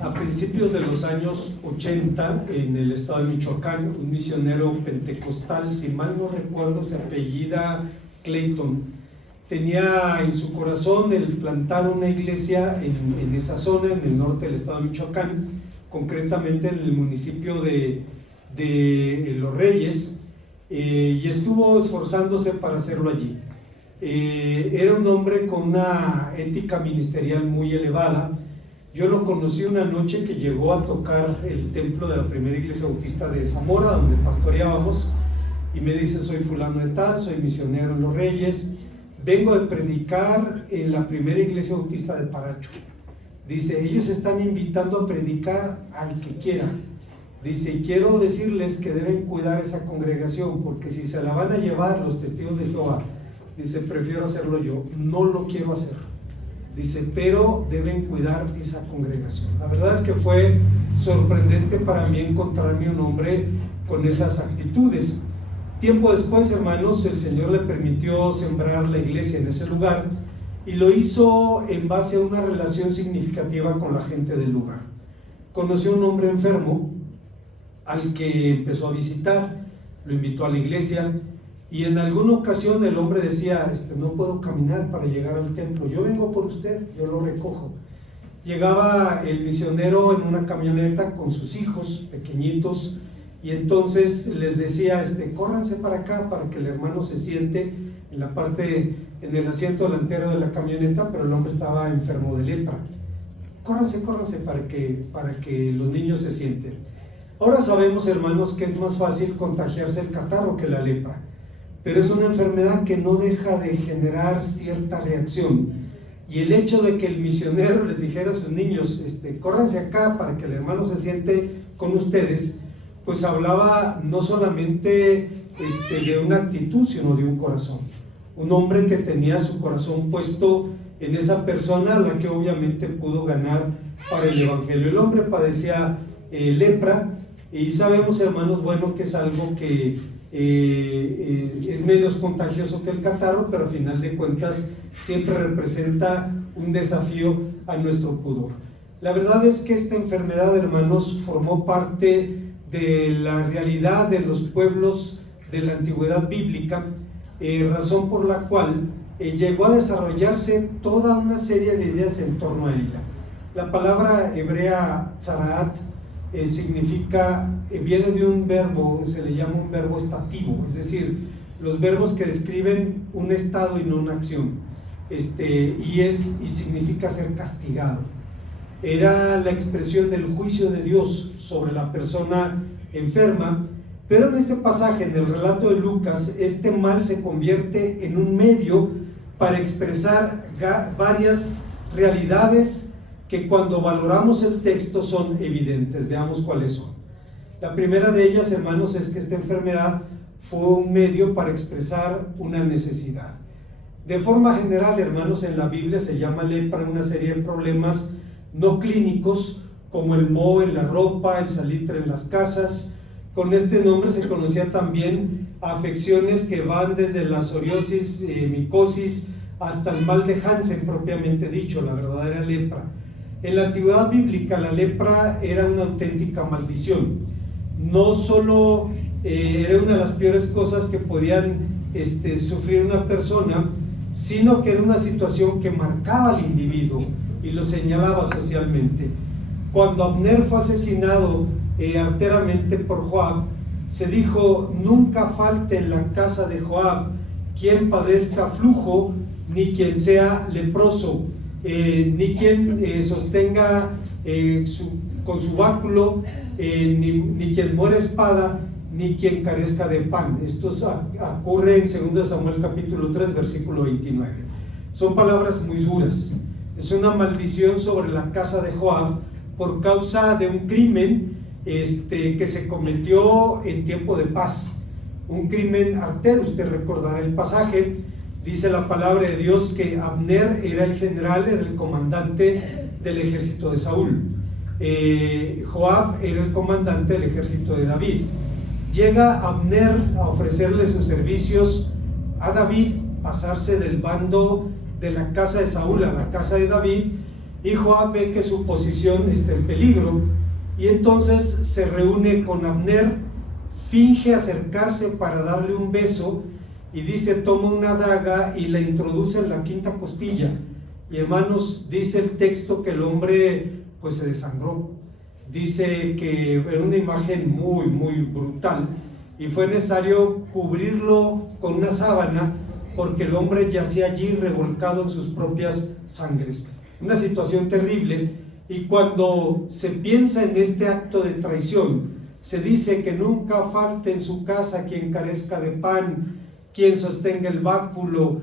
A principios de los años 80, en el estado de Michoacán, un misionero pentecostal, si mal no recuerdo, se apellida Clayton, tenía en su corazón el plantar una iglesia en esa zona, en el norte del estado de Michoacán, concretamente en el municipio de Los Reyes, y estuvo esforzándose para hacerlo allí. Era un hombre con una ética ministerial muy elevada. Yo lo conocí una noche que llegó a tocar el templo de la primera iglesia bautista de Zamora, donde pastoreábamos, y me dice: soy fulano de tal, soy misionero en Los Reyes, vengo de predicar en la primera iglesia bautista de Paracho. Dice: ellos están invitando a predicar al que quiera. Dice: y quiero decirles que deben cuidar esa congregación, porque si se la van a llevar los testigos de Jehová, dice, prefiero hacerlo yo, no lo quiero hacer. Dice, pero deben cuidar esa congregación. La verdad es que fue sorprendente para mí encontrarme un hombre con esas actitudes. Tiempo después, hermanos, el Señor le permitió sembrar la iglesia en ese lugar, y lo hizo en base a una relación significativa con la gente del lugar. Conoció a un hombre enfermo al que empezó a visitar, lo invitó a la iglesia, y en alguna ocasión el hombre decía: no puedo caminar para llegar al templo, yo vengo por usted, yo lo recojo. Llegaba el misionero en una camioneta con sus hijos pequeñitos, y entonces les decía: córranse para acá para que el hermano se siente en el asiento delantero de la camioneta, pero el hombre estaba enfermo de lepra. Córranse para que los niños se sienten. Ahora sabemos, hermanos, que es más fácil contagiarse el catarro que la lepra, pero es una enfermedad que no deja de generar cierta reacción. Y el hecho de que el misionero les dijera a sus niños: córranse acá para que el hermano se siente con ustedes, pues hablaba no solamente de una actitud, sino de un corazón. Un hombre que tenía su corazón puesto en esa persona, a la que obviamente pudo ganar para el evangelio. El hombre padecía lepra, y sabemos, hermanos, bueno, que es algo que es menos contagioso que el catarro, pero al final de cuentas siempre representa un desafío a nuestro pudor. La verdad es que esta enfermedad, hermanos, formó parte de la realidad de los pueblos de la antigüedad bíblica, razón por la cual llegó a desarrollarse toda una serie de ideas en torno a ella. La palabra hebrea tzaraat viene de un verbo, se le llama un verbo estativo, es decir, los verbos que describen un estado y no una acción, y significa ser castigado. Era la expresión del juicio de Dios sobre la persona enferma, pero en este pasaje, en el relato de Lucas, este mal se convierte en un medio para expresar varias realidades que cuando valoramos el texto son evidentes. Veamos cuáles son. La primera de ellas, hermanos, es que esta enfermedad fue un medio para expresar una necesidad. De forma general, hermanos, en la Biblia se llama lepra una serie de problemas no clínicos, como el moho en la ropa, el salitre en las casas. Con este nombre se conocía también afecciones que van desde la psoriasis, micosis, hasta el mal de Hansen propiamente dicho, la verdadera lepra. En la antigüedad bíblica la lepra era una auténtica maldición. No solo era una de las peores cosas que podían sufrir una persona, sino que era una situación que marcaba al individuo y lo señalaba socialmente. Cuando Abner fue asesinado arteramente por Joab, se dijo: nunca falte en la casa de Joab quien padezca flujo, ni quien sea leproso, ni quien sostenga con su báculo, ni quien muera espada, ni quien carezca de pan. Esto ocurre en 2 Samuel capítulo 3, versículo 29. Son palabras muy duras. Es una maldición sobre la casa de Joab por causa de un crimen que se cometió en tiempo de paz. Un crimen artero. Usted recordará el pasaje. Dice la palabra de Dios que Abner era el general, era el comandante del ejército de Saúl. Joab era el comandante del ejército de David. Llega Abner a ofrecerle sus servicios a David, pasarse del bando de la casa de Saúl a la casa de David, y Joab ve que su posición está en peligro, y entonces se reúne con Abner, finge acercarse para darle un beso, y dice, toma una daga y la introduce en la quinta costilla, y hermanos, dice el texto que el hombre pues se desangró. Dice que era una imagen muy, muy brutal, y fue necesario cubrirlo con una sábana, porque el hombre yacía allí revolcado en sus propias sangres. Una situación terrible, y cuando se piensa en este acto de traición, se dice que nunca falte en su casa quien carezca de pan, quien sostenga el báculo,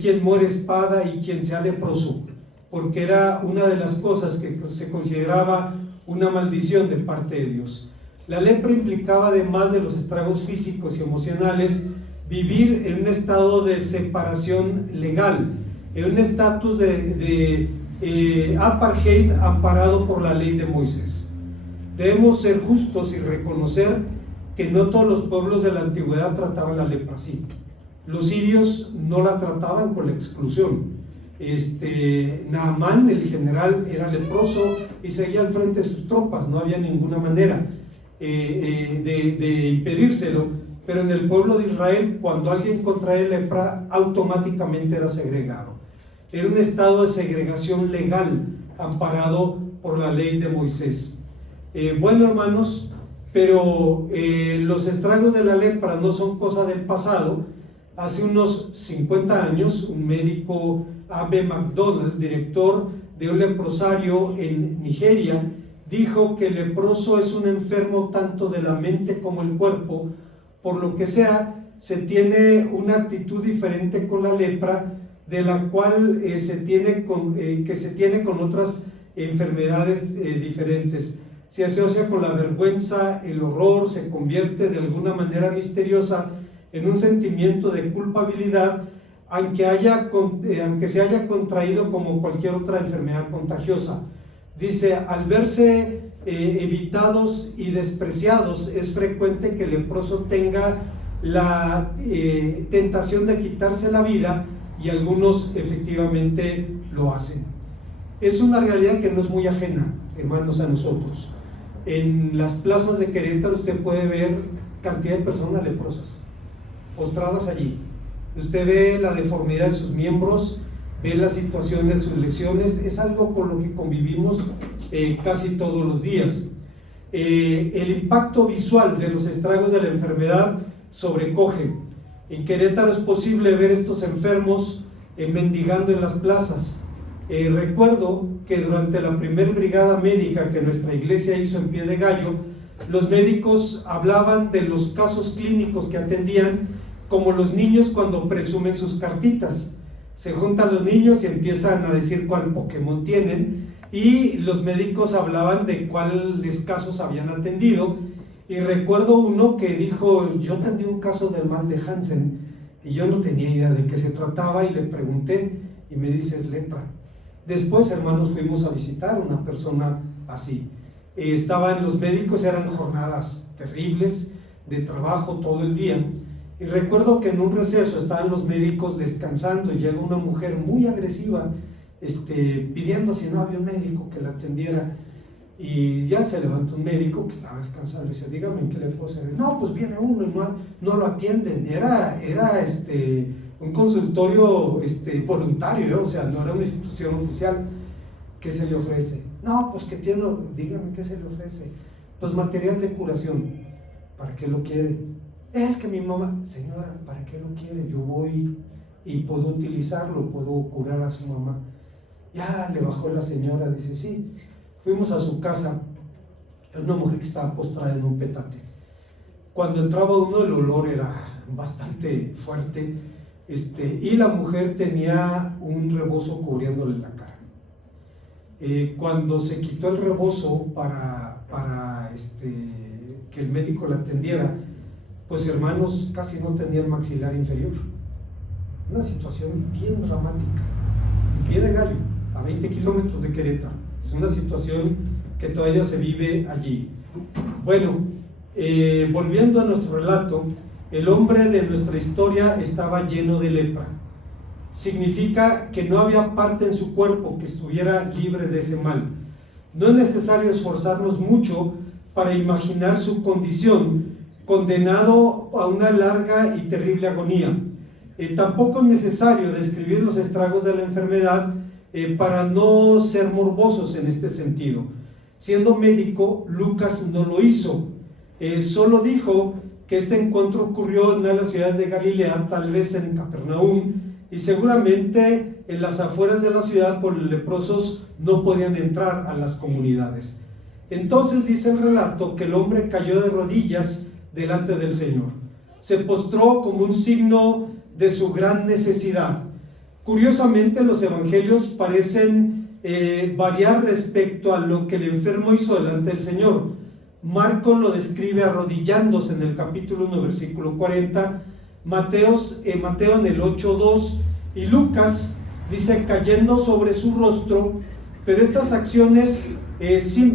quien muere espada y quien sea leproso, porque era una de las cosas que se consideraba una maldición de parte de Dios. La lepra implicaba, además de los estragos físicos y emocionales, vivir en un estado de separación legal, en un estatus de apartheid amparado por la ley de Moisés. Debemos ser justos y reconocer que no todos los pueblos de la antigüedad trataban la lepra así. Los sirios no la trataban con la exclusión. Naamán, el general, era leproso y seguía al frente de sus tropas, no había ninguna manera de impedírselo, pero en el pueblo de Israel, cuando alguien contrae lepra, automáticamente era segregado. Era un estado de segregación legal amparado por la ley de Moisés. Bueno, hermanos, pero los estragos de la lepra no son cosa del pasado. Hace unos 50 años, un médico, A.B. McDonald, director de un leprosario en Nigeria, dijo que el leproso es un enfermo tanto de la mente como el cuerpo, por lo que sea, se tiene una actitud diferente con la lepra, de la cual que se tiene con otras enfermedades diferentes. Se asocia con la vergüenza, el horror, se convierte de alguna manera misteriosa en un sentimiento de culpabilidad, aunque se haya contraído como cualquier otra enfermedad contagiosa. Dice, al verse evitados y despreciados, es frecuente que el leproso tenga la tentación de quitarse la vida, y algunos efectivamente lo hacen. Es una realidad que no es muy ajena, hermanos, a nosotros. En las plazas de Querétaro usted puede ver cantidad de personas leprosas postradas allí. Usted ve la deformidad de sus miembros, ve la situación de sus lesiones. Es algo con lo que convivimos casi todos los días. El impacto visual de los estragos de la enfermedad sobrecoge. En Querétaro es posible ver estos enfermos mendigando en las plazas. Recuerdo que durante la primera brigada médica que nuestra iglesia hizo en Pie de Gallo, los médicos hablaban de los casos clínicos que atendían como los niños cuando presumen sus cartitas. Se juntan los niños y empiezan a decir cuál Pokémon tienen, y los médicos hablaban de cuáles casos habían atendido. Y recuerdo uno que dijo, yo atendí un caso del mal de Hansen y yo no tenía idea de qué se trataba, y le pregunté y me dice, es lepra. Después, hermanos, fuimos a visitar a una persona así. Estaban los médicos, eran jornadas terribles de trabajo todo el día, y recuerdo que en un receso estaban los médicos descansando y llega una mujer muy agresiva pidiendo si no había un médico que la atendiera. Y ya se levantó un médico que estaba descansando y dice, dígame en qué le puedo servir. No, pues viene uno y no lo atienden. Era un consultorio voluntario, o sea, no era una institución oficial. ¿Qué se le ofrece? No, pues que tiene, dígame qué se le ofrece. Pues material de curación. ¿Para qué lo quiere? Es que mi mamá, señora, ¿para qué lo quiere? Yo voy y puedo utilizarlo, puedo curar a su mamá. Ya le bajó la señora, dice, sí. Fuimos a su casa, era una mujer que estaba postrada en un petate. Cuando entraba uno, el olor era bastante fuerte, y la mujer tenía un rebozo cubriéndole la cara. Cuando se quitó el rebozo para que el médico la atendiera, pues hermanos, casi no tenía el maxilar inferior. Una situación bien dramática. En Pie de Gallo, a 20 kilómetros de Querétaro. Es una situación que todavía se vive allí. Bueno, volviendo a nuestro relato, el hombre de nuestra historia estaba lleno de lepra. significa que no había parte en su cuerpo que estuviera libre de ese mal. No es necesario esforzarnos mucho para imaginar su condición, condenado a una larga y terrible agonía. Tampoco es necesario describir los estragos de la enfermedad para no ser morbosos en este sentido. Siendo médico, Lucas no lo hizo. Solo dijo que este encuentro ocurrió en una de las ciudades de Galilea, tal vez en Capernaum, y seguramente en las afueras de la ciudad, por los leprosos no podían entrar a las comunidades. Entonces dice el relato que el hombre cayó de rodillas delante del Señor. Se postró como un signo de su gran necesidad. Curiosamente, los evangelios parecen variar respecto a lo que el enfermo hizo delante del Señor. Marcos lo describe arrodillándose en el capítulo 1, versículo 40, Mateo en el 8:2, y Lucas dice cayendo sobre su rostro, pero estas acciones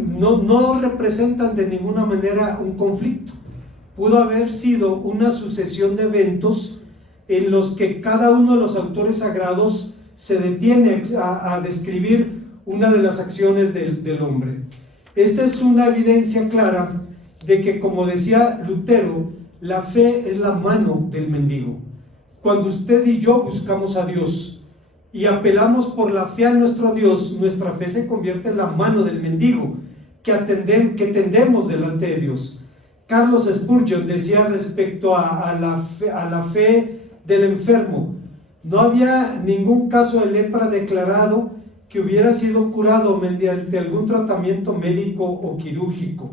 no representan de ninguna manera un conflicto. Pudo haber sido una sucesión de eventos en los que cada uno de los autores sagrados se detiene a describir una de las acciones del hombre. Esta es una evidencia clara de que, como decía Lutero, la fe es la mano del mendigo. Cuando usted y yo buscamos a Dios y apelamos por la fe a nuestro Dios, nuestra fe se convierte en la mano del mendigo que tendemos delante de Dios. Carlos Spurgeon decía respecto a la fe del enfermo: no había ningún caso de lepra declarado que hubiera sido curado mediante algún tratamiento médico o quirúrgico.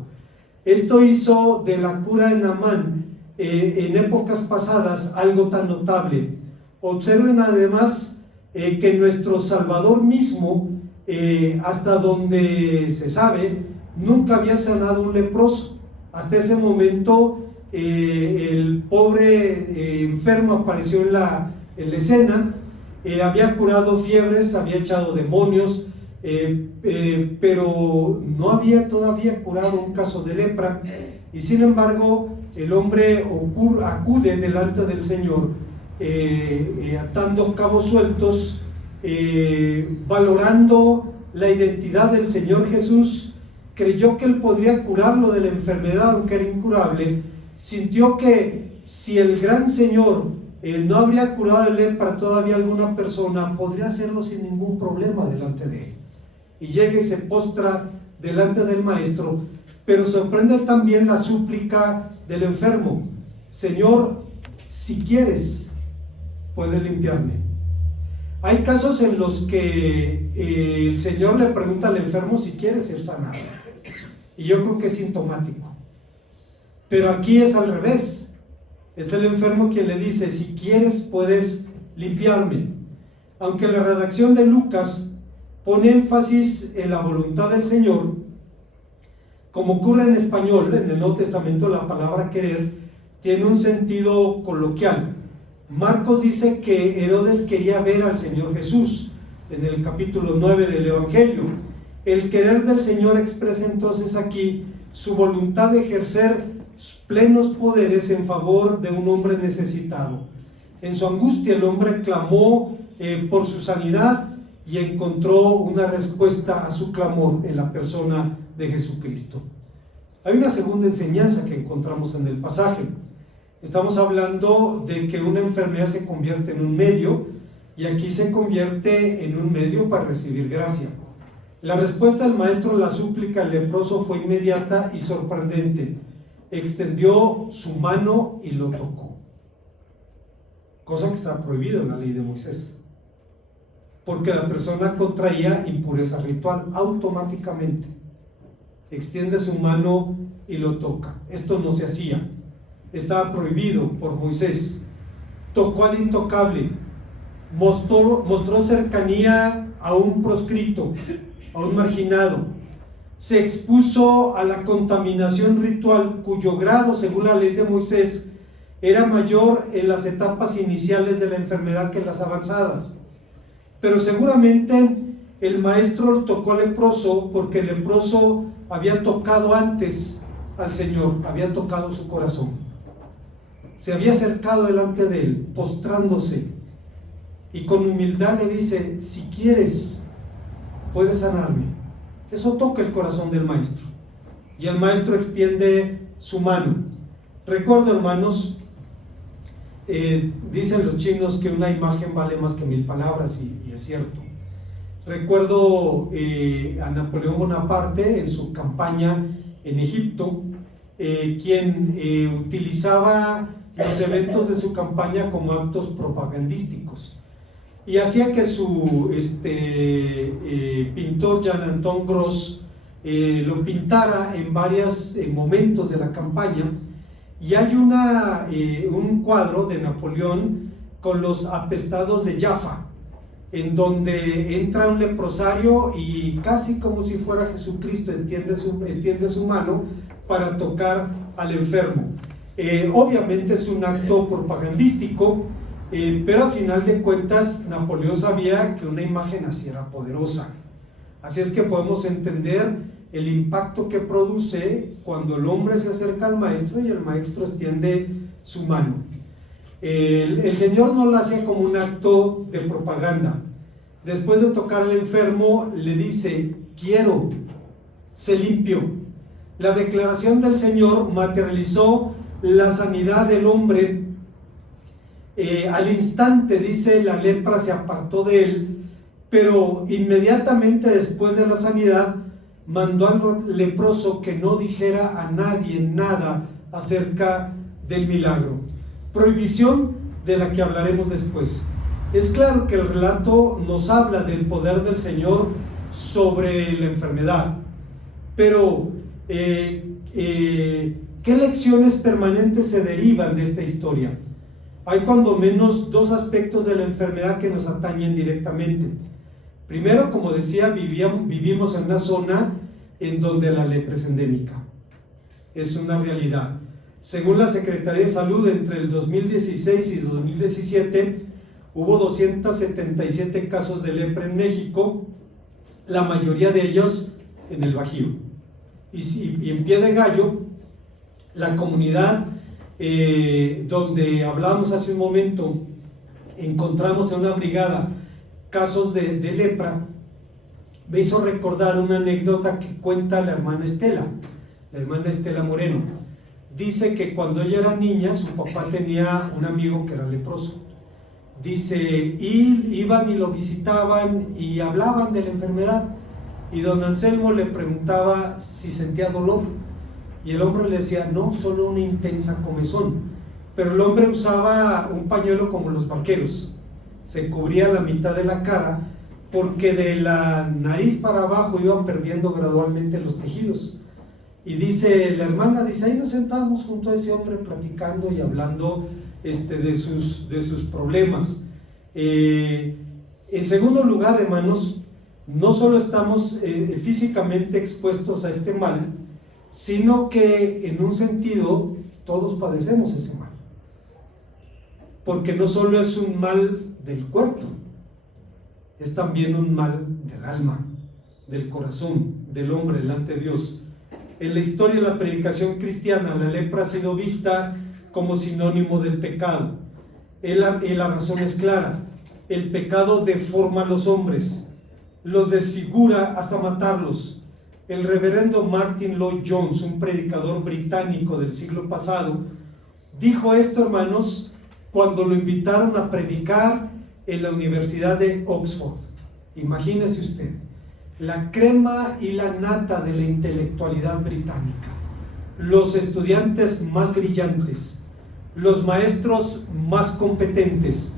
Esto hizo de la cura de Naamán en épocas pasadas algo tan notable. Observen además que nuestro Salvador mismo, hasta donde se sabe, nunca había sanado un leproso. Hasta ese momento el pobre enfermo apareció en la escena, había curado fiebres, había echado demonios, pero no había todavía curado un caso de lepra, y sin embargo el hombre acude delante del Señor atando cabos sueltos, valorando la identidad del Señor Jesús. Creyó que Él podría curarlo de la enfermedad, aunque era incurable. Sintió que si el gran Señor no habría curado el lepra todavía alguna persona, podría hacerlo sin ningún problema delante de Él. Y llega y se postra delante del Maestro, pero sorprende también la súplica del enfermo: Señor, si quieres, puedes limpiarme. Hay casos en los que el Señor le pregunta al enfermo si quiere ser sanado, y yo creo que es sintomático. Pero aquí es al revés. Es el enfermo quien le dice: si quieres, puedes limpiarme. Aunque la redacción de Lucas pone énfasis en la voluntad del Señor, como ocurre en español, en el Nuevo Testamento la palabra querer tiene un sentido coloquial. Marcos dice que Herodes quería ver al Señor Jesús en el capítulo 9 del Evangelio. El querer del Señor expresa entonces aquí su voluntad de ejercer plenos poderes en favor de un hombre necesitado. En su angustia el hombre clamó por su sanidad y encontró una respuesta a su clamor en la persona de Jesucristo. Hay una segunda enseñanza que encontramos en el pasaje. Estamos hablando de que una enfermedad se convierte en un medio, y aquí se convierte en un medio para recibir gracia. La respuesta del Maestro a la súplica del leproso fue inmediata y sorprendente. Extendió su mano y lo tocó, cosa que está prohibida en la ley de Moisés, porque la persona contraía impureza ritual. Automáticamente extiende su mano y lo toca. Esto no se hacía, estaba prohibido por Moisés. Tocó al intocable, mostró cercanía a un proscrito, a un marginado. Se expuso a la contaminación ritual, cuyo grado, según la ley de Moisés, era mayor en las etapas iniciales de la enfermedad que en las avanzadas. Pero seguramente el Maestro tocó al leproso porque el leproso había tocado antes al Señor, había tocado su corazón. Se había acercado delante de Él, postrándose, y con humildad le dice: si quieres, puedes sanarme. Eso toca el corazón del maestro, y el maestro extiende su mano. Recuerdo, hermanos, dicen los chinos que una imagen vale más que 1000 palabras, y es cierto. Recuerdo a Napoleón Bonaparte en su campaña en Egipto, quien utilizaba los eventos de su campaña como actos propagandísticos, y hacía que su pintor Jean-Antoine Gros lo pintara en varios momentos de la campaña. Y hay un cuadro de Napoleón con los apestados de Jaffa, en donde entra un leprosario y casi como si fuera Jesucristo extiende su mano para tocar al enfermo. Obviamente es un acto propagandístico, pero al final de cuentas Napoleón sabía que una imagen así era poderosa. Así es que podemos entender el impacto que produce cuando el hombre se acerca al maestro y el maestro extiende su mano. El Señor no lo hacía como un acto de propaganda. Después de tocar al enfermo, le dice: quiero, sé limpio. La declaración del Señor materializó la sanidad del hombre. Al instante, dice, la lepra se apartó de él, pero inmediatamente después de la sanidad mandó al leproso que no dijera a nadie nada acerca del milagro. Prohibición de la que hablaremos después. Es claro que el relato nos habla del poder del Señor sobre la enfermedad, pero ¿qué lecciones permanentes se derivan de esta historia? Hay cuando menos dos aspectos de la enfermedad que nos atañen directamente. Primero, como decía, vivimos en una zona en donde la lepra es endémica. Es una realidad. Según la Secretaría de Salud, entre el 2016 y 2017 hubo 277 casos de lepra en México, la mayoría de ellos en el Bajío. Y en Pie de Gallo, la comunidad donde hablábamos hace un momento, encontramos en una brigada casos de lepra. Me hizo recordar una anécdota que cuenta la hermana Estela Moreno. Dice que cuando ella era niña, su papá tenía un amigo que era leproso. Dice, y iban y lo visitaban y hablaban de la enfermedad, y don Anselmo le preguntaba si sentía dolor, y el hombre le decía: no, solo una intensa comezón. Pero el hombre usaba un pañuelo como los vaqueros, se cubría la mitad de la cara, porque de la nariz para abajo iban perdiendo gradualmente los tejidos. Y dice la hermana, dice, ahí nos sentábamos junto a ese hombre platicando y hablando de sus problemas. En segundo lugar, hermanos, no solo estamos físicamente expuestos a este mal, sino que en un sentido todos padecemos ese mal, porque no solo es un mal del cuerpo, es también un mal del alma, del corazón, del hombre delante de Dios. En la historia de la predicación cristiana, la lepra ha sido vista como sinónimo del pecado. Y la razón es clara: el pecado deforma a los hombres, los desfigura hasta matarlos. El reverendo Martin Lloyd-Jones, un predicador británico del siglo pasado, dijo esto, hermanos, cuando lo invitaron a predicar en la Universidad de Oxford. Imagínese usted, la crema y la nata de la intelectualidad británica, los estudiantes más brillantes, los maestros más competentes,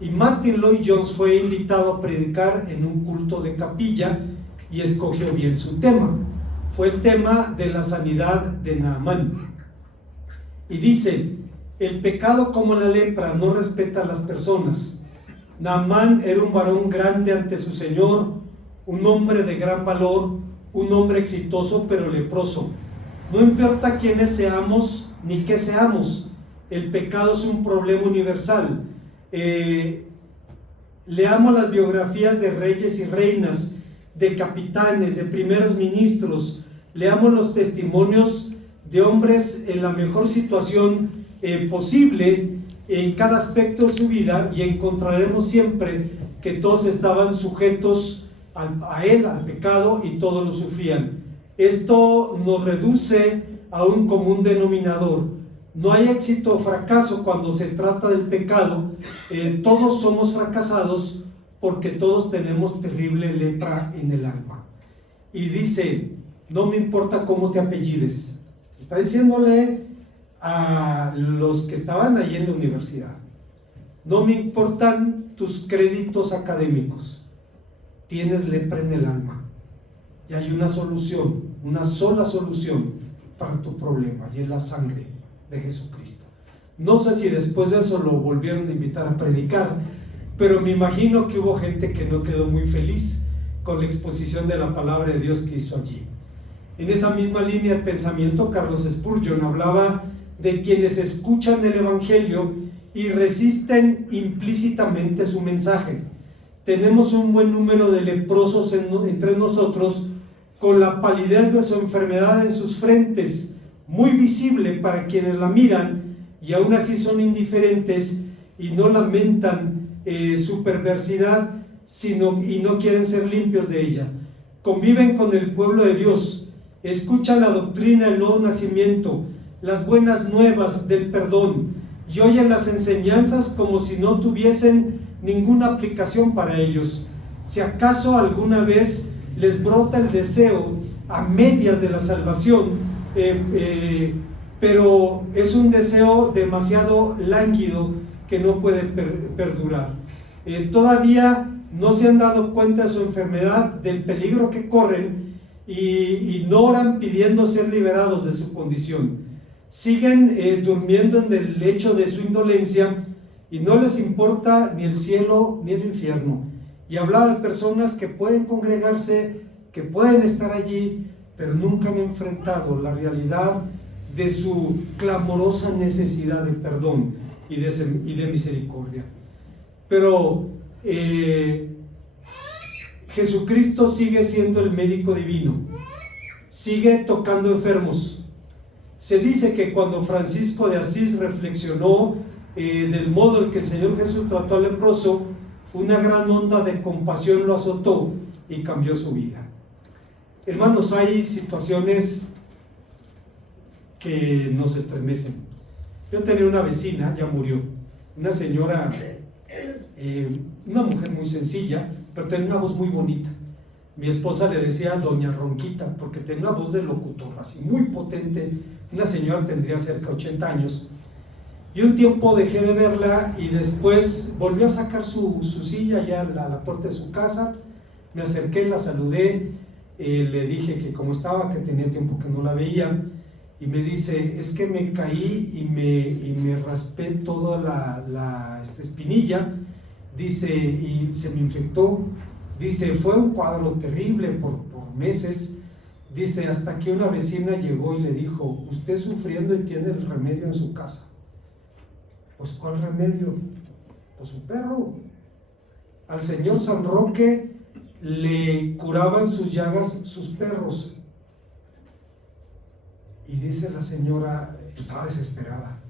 y Martin Lloyd-Jones fue invitado a predicar en un culto de capilla y escogió bien su tema. Fue el tema de la sanidad de Naamán. Y dice: el pecado, como la lepra, no respeta a las personas. Naamán era un varón grande ante su Señor, un hombre de gran valor, un hombre exitoso pero leproso. No importa quiénes seamos ni qué seamos, el pecado es un problema universal. Leamos las biografías de reyes y reinas, de capitanes, de primeros ministros. Leamos los testimonios de hombres en la mejor situación posible, en cada aspecto de su vida, y encontraremos siempre que todos estaban sujetos a él, al pecado, y todos lo sufrían. Esto nos reduce a un común denominador. No hay éxito o fracaso cuando se trata del pecado. Todos somos fracasados porque todos tenemos terrible lepra en el alma. Y dice, no me importa cómo te apellides. Está diciéndole a los que estaban ahí en la universidad, no me importan tus créditos académicos, tienes lepra en el alma. Y hay una solución, una sola solución para tu problema, y es la sangre de Jesucristo. No sé si después de eso lo volvieron a invitar a predicar, pero me imagino que hubo gente que no quedó muy feliz con la exposición de la palabra de Dios que hizo allí. En esa misma línea de pensamiento, Carlos Spurgeon hablaba de quienes escuchan el Evangelio y resisten implícitamente su mensaje. Tenemos un buen número de leprosos entre nosotros, con la palidez de su enfermedad en sus frentes, muy visible para quienes la miran, y aún así son indiferentes y no lamentan su perversidad, y no quieren ser limpios de ella. Conviven con el pueblo de Dios, escuchan la doctrina del nuevo nacimiento, las buenas nuevas del perdón, y oyen las enseñanzas como si no tuviesen ninguna aplicación para ellos. Si acaso alguna vez les brota el deseo a medias de la salvación, pero es un deseo demasiado lánguido que no puede perdurar. Todavía no se han dado cuenta de su enfermedad, del peligro que corren, y no oran pidiendo ser liberados de su condición. Siguen durmiendo en el lecho de su indolencia, y no les importa ni el cielo ni el infierno. Y habla de personas que pueden congregarse, que pueden estar allí, pero nunca han enfrentado la realidad de su clamorosa necesidad de perdón y de misericordia. Pero Jesucristo sigue siendo el médico divino, sigue tocando enfermos. Se dice que cuando Francisco de Asís reflexionó del modo en que el Señor Jesús trató al leproso, una gran onda de compasión lo azotó y cambió su vida. Hermanos, hay situaciones que nos estremecen. Yo tenía una vecina, ya murió, una señora, una mujer muy sencilla, pero tenía una voz muy bonita. Mi esposa le decía Doña Ronquita, porque tenía una voz de locutor, así muy potente. Una señora tendría cerca de 80 años. Y un tiempo dejé de verla, y después volvió a sacar su silla ya a la puerta de su casa. Me acerqué, la saludé, le dije que cómo estaba, que tenía tiempo que no la veía, y me dice, es que me caí y me raspé toda la espinilla, dice, y se me infectó. Dice, fue un cuadro terrible por meses. Dice, hasta que una vecina llegó y le dijo, usted sufriendo y tiene el remedio en su casa. Pues, ¿cuál remedio? Pues su perro. Al señor San Roque le curaban sus llagas sus perros. Y dice la señora, estaba desesperada,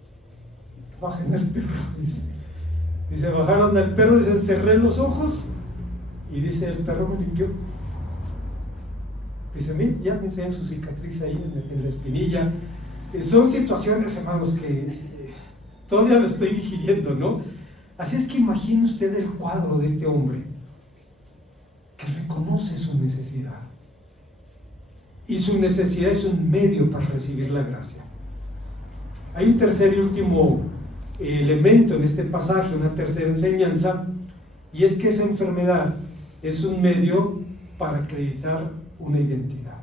bajen al perro. Dice, bajaron al perro, dice, cerré los ojos, y dice, el perro me limpió. Dice, mira, ya me enseñan su cicatriz ahí en la espinilla. Son situaciones, hermanos, que todavía lo estoy digiriendo, ¿no? Así es que imagine usted el cuadro de este hombre, que reconoce su necesidad. Y su necesidad es un medio para recibir la gracia. Hay un tercer y último elemento en este pasaje, una tercera enseñanza, y es que esa enfermedad es un medio para acreditar una identidad.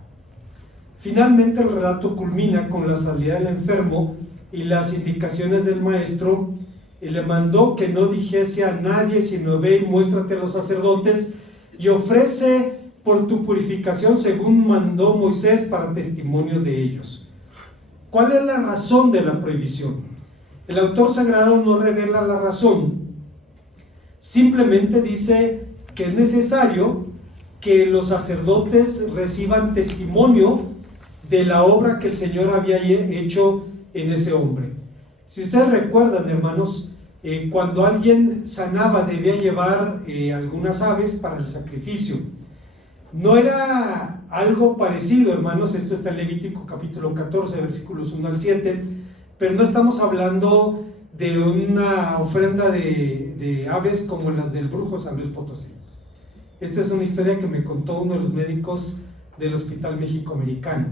Finalmente el relato culmina con la salida del enfermo y las indicaciones del maestro, y le mandó que no dijese a nadie, sino ve y muéstrate a los sacerdotes y ofrece por tu purificación según mandó Moisés para testimonio de ellos. ¿Cuál es la razón de la prohibición? El autor sagrado no revela la razón, simplemente dice que es necesario que los sacerdotes reciban testimonio de la obra que el Señor había hecho en ese hombre. Si ustedes recuerdan, hermanos, Cuando alguien sanaba debía llevar algunas aves para el sacrificio. No era algo parecido, hermanos, esto está en Levítico capítulo 14, versículos 1 al 7, pero no estamos hablando de una ofrenda de aves como las del brujo San Luis Potosí. Esta es una historia que me contó uno de los médicos del Hospital México-Americano.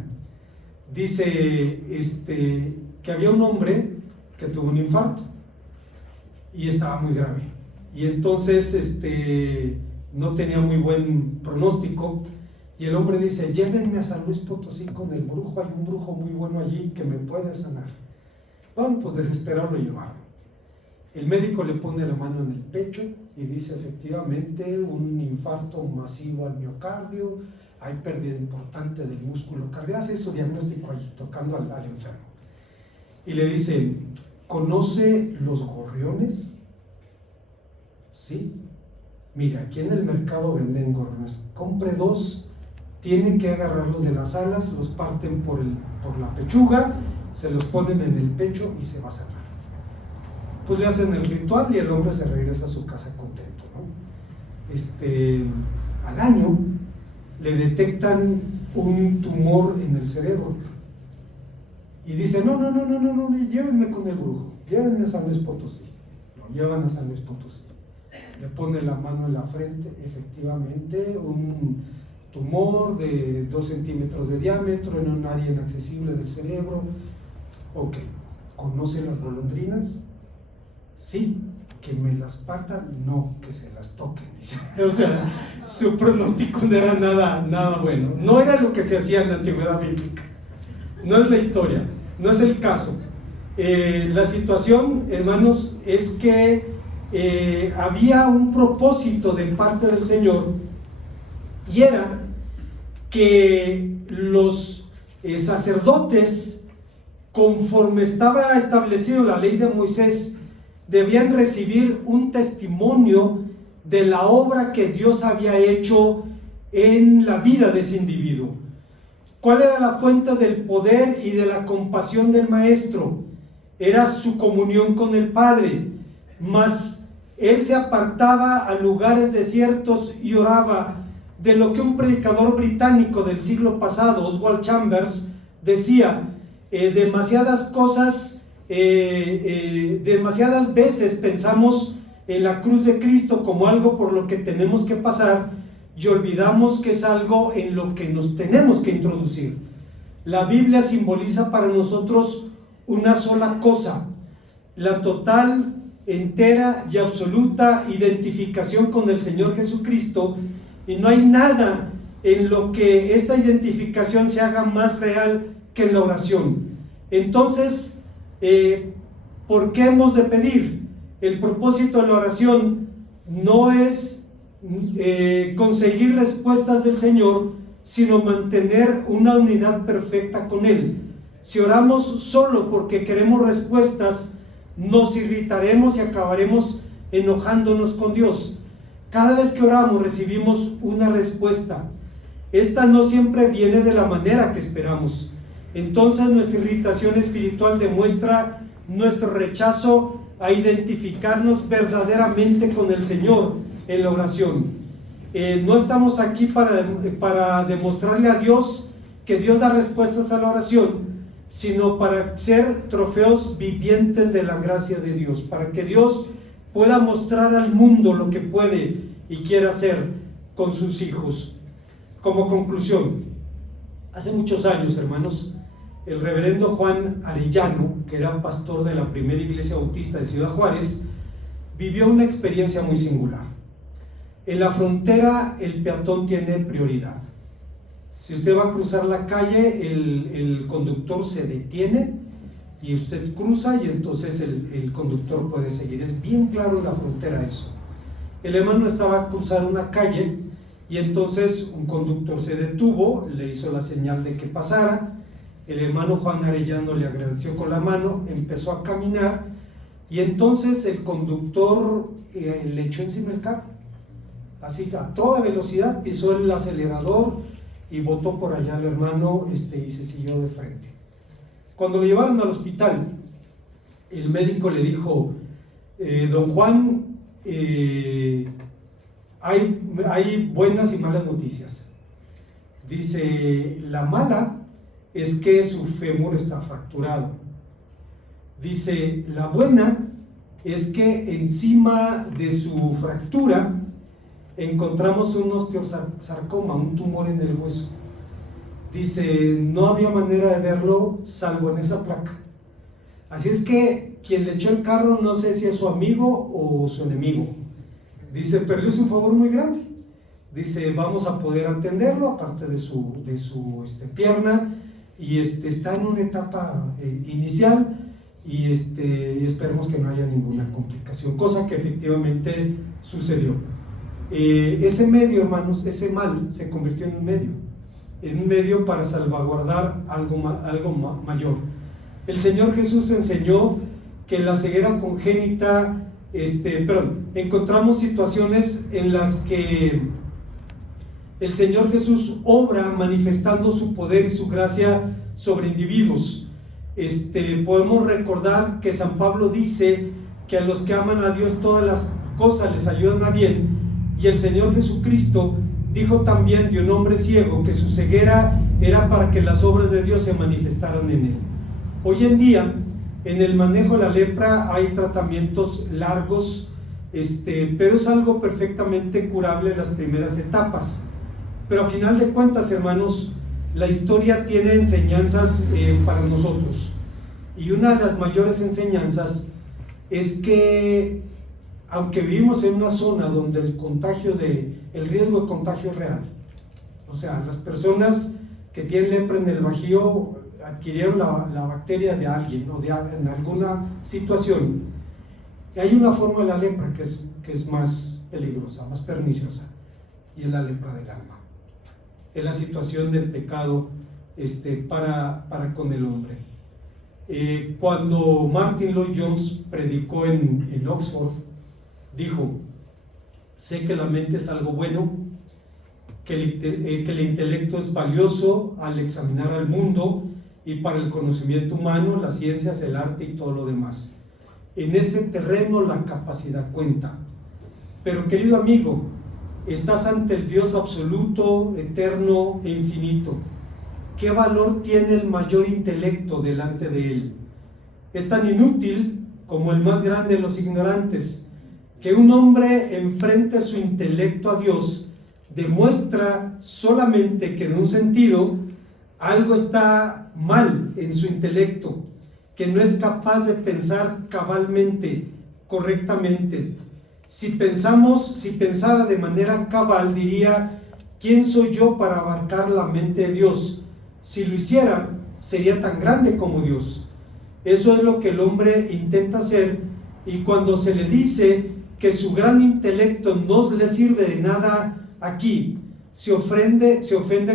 Dice que había un hombre que tuvo un infarto y estaba muy grave, y entonces no tenía muy buen pronóstico, y el hombre dice: llévenme a San Luis Potosí con el brujo, hay un brujo muy bueno allí que me puede sanar. Bueno, pues desesperado lo llevaron. El médico le pone la mano en el pecho y dice: efectivamente, un infarto masivo al miocardio, hay pérdida importante del músculo cardíaco. Hace su diagnóstico allí, tocando al enfermo, y le dice: ¿conoce los gorriones? Sí. Mira, aquí en el mercado venden gorriones. Compre 2, tiene que agarrarlos de las alas, los parten por la pechuga, se los ponen en el pecho y se va a sanar. Pues le hacen el ritual y el hombre se regresa a su casa contento, ¿no? Al año le detectan un tumor en el cerebro y dice: no, llévenme con el brujo, llévenme a San Luis Potosí. Lo llevan a San Luis Potosí, le pone la mano en la frente, efectivamente un tumor de 2 centímetros de diámetro en un área inaccesible del cerebro. Ok, ¿conoce las golondrinas? Sí. ¿Que me las partan? No, que se las toquen, dice. O sea, su pronóstico no era nada bueno. No era lo que se hacía en la antigüedad bíblica. No es la historia, no es el caso. La situación, hermanos, es que había un propósito de parte del Señor, y era que los sacerdotes, conforme estaba establecido la ley de Moisés, debían recibir un testimonio de la obra que Dios había hecho en la vida de ese individuo. ¿Cuál era la fuente del poder y de la compasión del maestro? Era su comunión con el Padre, mas él se apartaba a lugares desiertos y oraba, de lo que un predicador británico del siglo pasado, Oswald Chambers, decía: demasiadas veces pensamos en la cruz de Cristo como algo por lo que tenemos que pasar, y olvidamos que es algo en lo que nos tenemos que introducir. La Biblia simboliza para nosotros una sola cosa: la total, entera y absoluta identificación con el Señor Jesucristo, y no hay nada en lo que esta identificación se haga más real que en la oración. Entonces, ¿por qué hemos de pedir? El propósito de la oración no es conseguir respuestas del Señor, sino mantener una unidad perfecta con Él. Si oramos solo porque queremos respuestas, nos irritaremos y acabaremos enojándonos con Dios. Cada vez que oramos recibimos una respuesta. Esta no siempre viene de la manera que esperamos. Entonces nuestra irritación espiritual demuestra nuestro rechazo a identificarnos verdaderamente con el Señor en la oración. No estamos aquí para demostrarle a Dios que Dios da respuestas a la oración, sino para ser trofeos vivientes de la gracia de Dios, para que Dios pueda mostrar al mundo lo que puede y quiere hacer con sus hijos. Como conclusión, hace muchos años, hermanos, el reverendo Juan Arellano, que era pastor de la primera iglesia bautista de Ciudad Juárez, vivió una experiencia muy singular. En la frontera el peatón tiene prioridad. Si usted va a cruzar la calle, el conductor se detiene y usted cruza, y entonces el conductor puede seguir. Es bien claro en la frontera eso. El hermano estaba a cruzar una calle y entonces un conductor se detuvo, le hizo la señal de que pasara. El hermano Juan Arellano le agradeció con la mano, empezó a caminar, y entonces el conductor le echó encima el carro. Así, a toda velocidad, pisó el acelerador y botó por allá al hermano y se siguió de frente. Cuando lo llevaron al hospital, el médico le dijo: Don Juan, hay buenas y malas noticias. Dice, la mala es que su fémur está fracturado. Dice, la buena es que encima de su fractura encontramos un osteosarcoma, un tumor en el hueso. Dice, no había manera de verlo salvo en esa placa. Así es que quien le echó el carro no sé si es su amigo o su enemigo. Dice, pero le hizo un favor muy grande. Dice, vamos a poder atenderlo aparte de su pierna, y está en una etapa inicial, y esperemos que no haya ninguna complicación, cosa que efectivamente sucedió. Ese medio, hermanos, ese mal se convirtió en un medio para salvaguardar algo mayor. El Señor Jesús enseñó que la ceguera congénita, encontramos situaciones en las que el Señor Jesús obra manifestando su poder y su gracia sobre individuos. Podemos recordar que San Pablo dice que a los que aman a Dios todas las cosas les ayudan a bien, y el Señor Jesucristo dijo también de un hombre ciego que su ceguera era para que las obras de Dios se manifestaran en él. Hoy en día, en el manejo de la lepra hay tratamientos largos, pero es algo perfectamente curable en las primeras etapas. Pero a final de cuentas, hermanos, la historia tiene enseñanzas para nosotros. Y una de las mayores enseñanzas es que, aunque vivimos en una zona donde el riesgo de contagio es real, o sea, las personas que tienen lepra en el Bajío adquirieron la bacteria de alguien o en alguna situación, y hay una forma de la lepra que es más peligrosa, más perniciosa, y es la lepra del alma. Es la situación del pecado para con el hombre. Cuando Martin Lloyd-Jones predicó en Oxford, dijo: sé que la mente es algo bueno, que el intelecto es valioso al examinar al mundo y para el conocimiento humano, las ciencias, el arte y todo lo demás. En ese terreno la capacidad cuenta. Pero, querido amigo, estás ante el Dios absoluto, eterno e infinito. ¿Qué valor tiene el mayor intelecto delante de Él? Es tan inútil como el más grande de los ignorantes. Que un hombre enfrente su intelecto a Dios demuestra solamente que en un sentido algo está mal en su intelecto, que no es capaz de pensar cabalmente, correctamente. Si pensara de manera cabal, diría: ¿quién soy yo para abarcar la mente de Dios? Si lo hiciera, sería tan grande como Dios. Eso es lo que el hombre intenta hacer, y cuando se le dice que su gran intelecto no le sirve de nada aquí, se ofende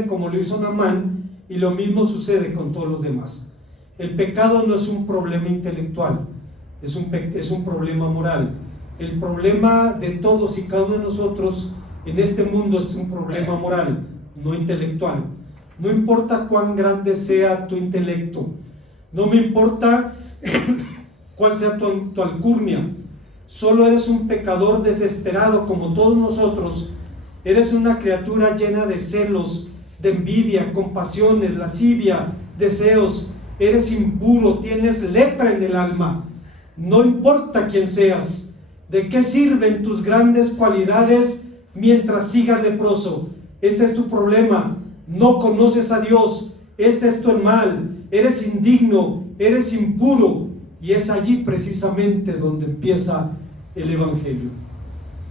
como lo hizo Naamán, y lo mismo sucede con todos los demás. El pecado no es un problema intelectual, es un problema moral. El problema de todos y cada uno de nosotros en este mundo es un problema moral, no intelectual. No importa cuán grande sea tu intelecto, no me importa cuál sea tu alcurnia, solo eres un pecador desesperado como todos nosotros. Eres una criatura llena de celos, de envidia, compasiones, lascivia, deseos. Eres impuro, tienes lepra en el alma. No importa quién seas, ¿de qué sirven tus grandes cualidades mientras sigas leproso? Este es tu problema. No conoces a Dios. Este es tu mal. Eres indigno, eres impuro. Y es allí precisamente donde empieza el Evangelio.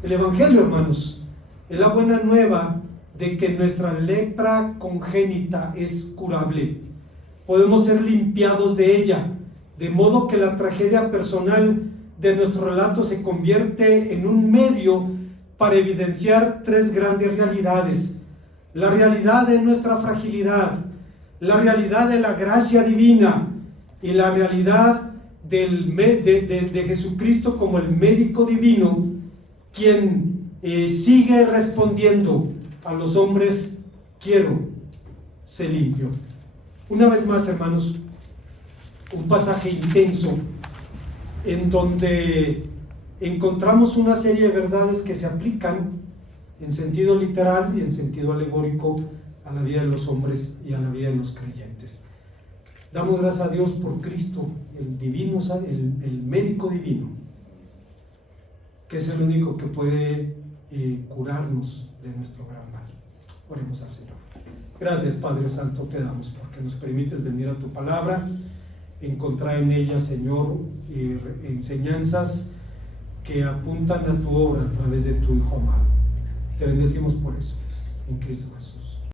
El Evangelio, hermanos, es la buena nueva de que nuestra lepra congénita es curable. Podemos ser limpiados de ella, de modo que la tragedia personal de nuestro relato se convierte en un medio para evidenciar tres grandes realidades: la realidad de nuestra fragilidad, la realidad de la gracia divina y la realidad de Jesucristo como el médico divino, quien sigue respondiendo a los hombres: quiero ser limpio. Una vez más, hermanos, un pasaje intenso en donde encontramos una serie de verdades que se aplican en sentido literal y en sentido alegórico a la vida de los hombres y a la vida de los creyentes. Damos gracias a Dios por Cristo, el divino, el médico divino, que es el único que puede curarnos de nuestro gran mal. Oremos al Señor. Gracias, Padre Santo, te damos porque nos permites venir a tu palabra, encontrar en ella, Señor, enseñanzas que apuntan a tu obra a través de tu Hijo amado. Te bendecimos por eso, en Cristo Jesús.